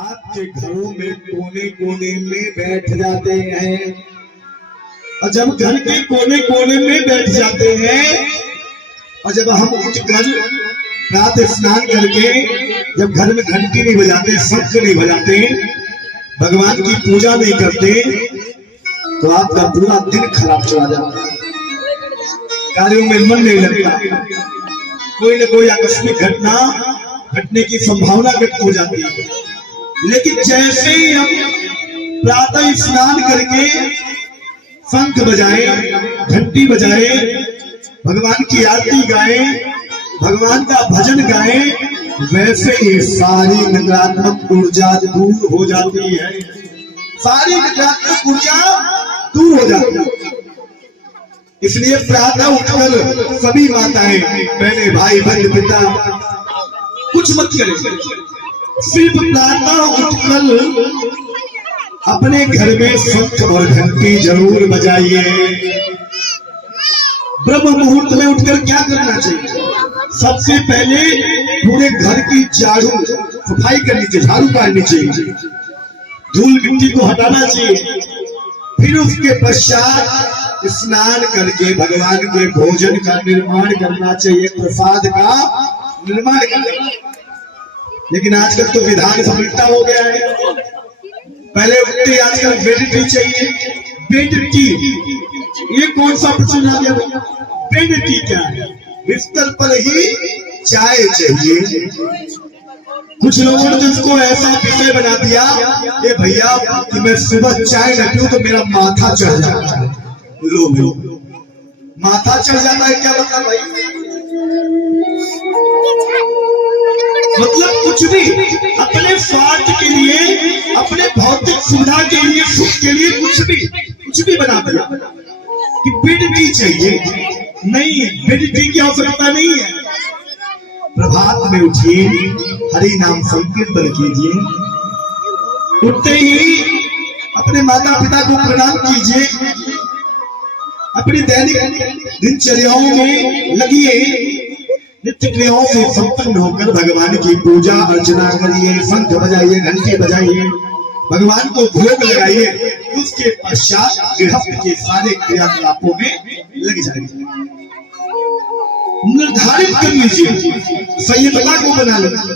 आपके घरों में कोने कोने में बैठ जाते हैं, और जब घर के कोने कोने में बैठ जाते हैं और जब हम उठकर रात स्नान करके जब घर में घंटी नहीं बजाते, शंख नहीं बजाते, भगवान की पूजा नहीं करते, तो आपका पूरा दिन खराब चला जाता है, कार्यों में मन नहीं लगता, कोई न कोई आकस्मिक घटना घटने की संभावना व्यक्त हो जाती है। लेकिन जैसे ही हम प्रातः स्नान करके शंख बजाए, घंटी बजाए, भगवान की आरती गाए, भगवान का भजन गाए, वैसे ही सारी नकारात्मक ऊर्जा दूर हो जाती है, सारी नकारात्मक ऊर्जा दूर हो जाती है। इसलिए प्रातः उठकर सभी माताएं, बहने, भाई, बंधु, पिता कुछ मत करें, सिर्फ प्रातः उठकर अपने घर में शंख और घंटी जरूर बजाइए। ब्रह्म मुहूर्त में उठकर क्या करना चाहिए? सबसे पहले पूरे घर की झाड़ू सफाई करनी चाहिए, झाड़ू काटनी चाहिए, धूल मिट्टी को हटाना चाहिए। फिर उसके पश्चात स्नान करके भगवान के भोजन का निर्माण करना चाहिए, प्रसाद का निर्माण करना चाहिए। लेकिन आजकल तो विधान सब उल्टा हो गया है। पहले उठते आजकल बेड टी चाहिए, बेड टी, ये कौन सा प्रश्न आ गया भैया? बेड टी क्या है? बिस्तर पर ही चाय चाहिए। कुछ लोगों ने इसको ऐसा विषय बना दिया कि भैया कि मैं सुबह चाय न पीऊं तो मेरा माथा चढ़ जाता है। लो माथा चढ़ जाता है क्या मतलब भाई? मतलब कुछ भी अपने स्वार्थ के लिए, अपने भौतिक सुविधा के लिए, सुख के लिए कुछ भी बना दिया कि बेड टी चाहिए। नहीं, बेड टी की आवश्यकता नहीं है। प्रभात में उठिए, हरि नाम संकीर्तन कीजिए, उठते ही अपने माता पिता को प्रणाम कीजिए, अपनी दैनिक दिनचर्याओं में लगिए, नित्य क्रियाओं से संपन्न होकर भगवान की पूजा अर्चना करिए, शंख बजाइए, घंटी बजाइए, भगवान को भोग लगाइए। उसके पश्चात गृहस्थ के सारे क्रियाकलापों में लग जाइए। निर्धारित कर लीजिए, संयमता को बना लीजिए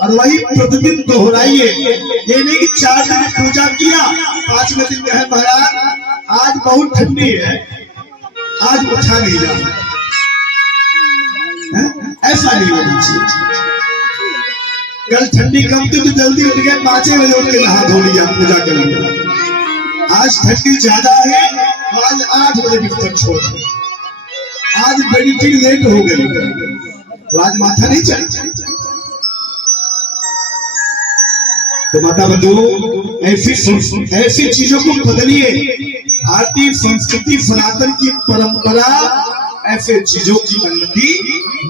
और वही प्रतिदिन दोहराइए। ये नहीं कि 4 दिन पूजा किया, 5वें दिन कहे महाराज आज बहुत ठंडी है, आज उठा नहीं जाना, ऐसा नहीं होना चाहिए। कल ठंडी कम थी तो जल्दी उठ गए, 5 बजे उठ के नहा धो लिया, पूजा कर लिया। आज ठंडी ज्यादा है, आज 8 बजे बिस्तर छोड़ दिया, आज बड़ी लेट हो गई तो आज माथा नहीं चढ़ा। तो माता बंधु, ऐसी चीजों को बदलिए। भारतीय संस्कृति सनातन की परंपरा ऐसे चीजों की अनुमति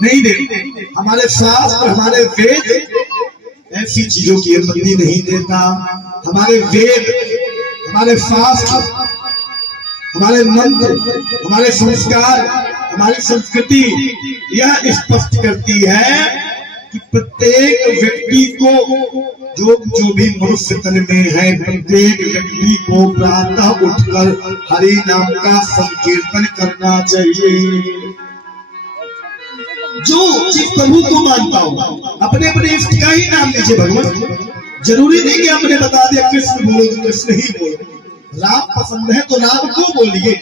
नहीं देते। हमारे शास्त्र, हमारे वेद ऐसी चीजों की अनुमति नहीं देता। हमारे वेद, हमारे शास्त्र, हमारे मंत्र, हमारे संस्कार, हमारी संस्कृति यह स्पष्ट करती है कि प्रत्येक व्यक्ति को, जो भी मनुष्य तन में है, प्रत्येक व्यक्ति को प्रातः उठकर हरि नाम का संकीर्तन करना चाहिए। जो जिस प्रभु को मानता हो अपने अपने इष्ट का ही नाम लीजिए। भगवान जरूरी नहीं कि आपने बता दिया कृष्ण बोलो तो कृष्ण ही बोलो, राम पसंद है तो राम को बोलिए,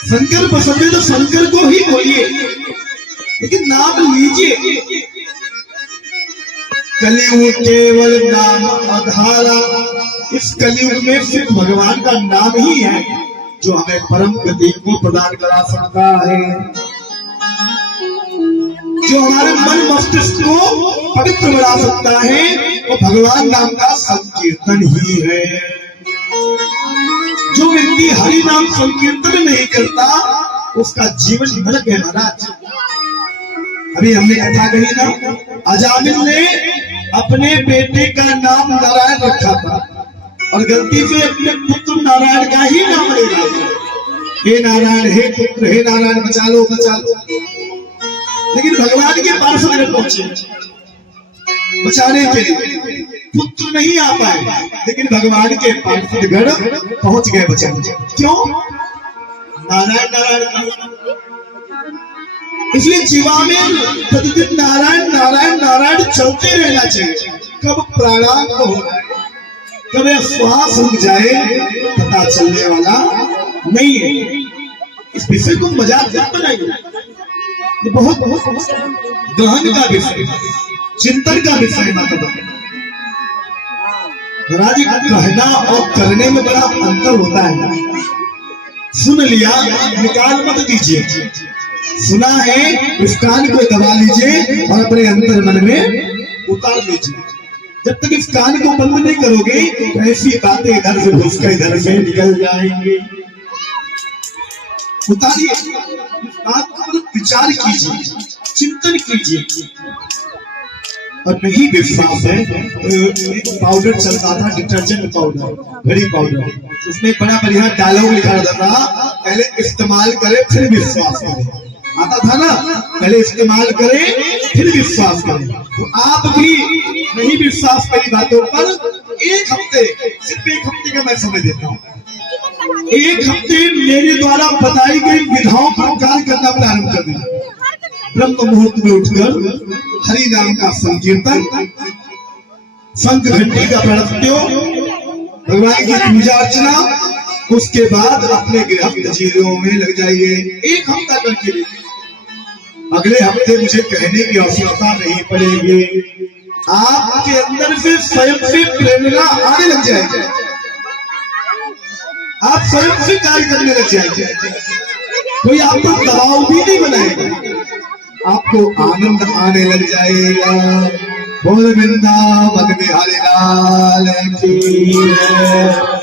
शंकर पसंद है तो शंकर को ही बोलिए, लेकिन नाम लीजिए। कलियुग केवल नाम आधारा, इस कलियुग में सिर्फ भगवान का नाम ही है जो हमें परम गति को प्रदान करा सकता है, जो हमारे मन मस्तिष्क को पवित्र बना सकता है। वो भगवान नाम का संकीर्तन ही है। जो व्यक्ति हरि नाम संकीर्तन नहीं करता उसका जीवन नरक है महाराज। अभी हमने कथा कही ना, अजामिल ने अपने बेटे का नाम नारायण रखा था और गलती से अपने पुत्र नारायण का ही नाम ले लिया। हे नारायण, हे पुत्र, हे नारायण, बचा लो बचा लो। लेकिन भगवान के पास अगर पहुंचे बचाने के लिए पुत्र नहीं आ पाए, लेकिन भगवान के पार्षदगण पहुंच गए बचन। क्यों? नारायण नारायण। इसलिए जीवा में प्रतिदिन नारायण नारायण नारायण चलते रहना चाहिए। कब प्राणांत हो जाए, कब श्वास रुक जाए, पता चलने वाला नहीं है। इस विषय को मजाक मत बनाइए, ये बहुत गहन का विषय, चिंतन का विषय मतलब। राज कहना और करने में बड़ा अंतर होता है। सुन लिया, निकाल मत दीजिए। सुना है, उस कान को दबा लीजिए और अपने अंतर मन में उतार लीजिए। जब तक इस कान को बंद नहीं करोगे तो ऐसी बातें इधर से घुस कर इधर से निकल जाएंगे। उतारिए, इस बात पर विचार कीजिए, चिंतन कीजिए। और नहीं विश्वास है तो एक पाउडर चलता था, डिटर्जेंट पाउडर, घड़ी पाउडर, उसमें बड़ा बढ़िया डायलॉग लिखा रहता था, पहले इस्तेमाल करें फिर विश्वास करें। आता था ना, पहले इस्तेमाल करें फिर विश्वास करें। तो आप भी नहीं विश्वास मेरी बातों पर, एक हफ्ते, सिर्फ एक हफ्ते का मैं समय देता हूँ। एक हफ्ते मेरे द्वारा बताई गई विधाओं पर कार्य करना प्रारंभ कर दें। ब्रह्म मुहूर्त में उठकर हरि नाम का संकीर्तन, शंख घंटी का प्रणत्यो, भगवान की पूजा अर्चना, उसके बाद अपने गृहस्थ जीवों में लग जाइए। एक हफ्ता करके देखिए, अगले हफ्ते मुझे कहने की आवश्यकता नहीं पड़ेगी। आपके अंदर से स्वयं से प्रेरणा आने लग जाएगी, आप स्वयं से कार्य करने लग जाएंगे। कोई आपको दबाव भी नहीं बनाएगा, आपको आनंद आने लग जाएगा। बोल वृंदावन बिहारी लाल की जय।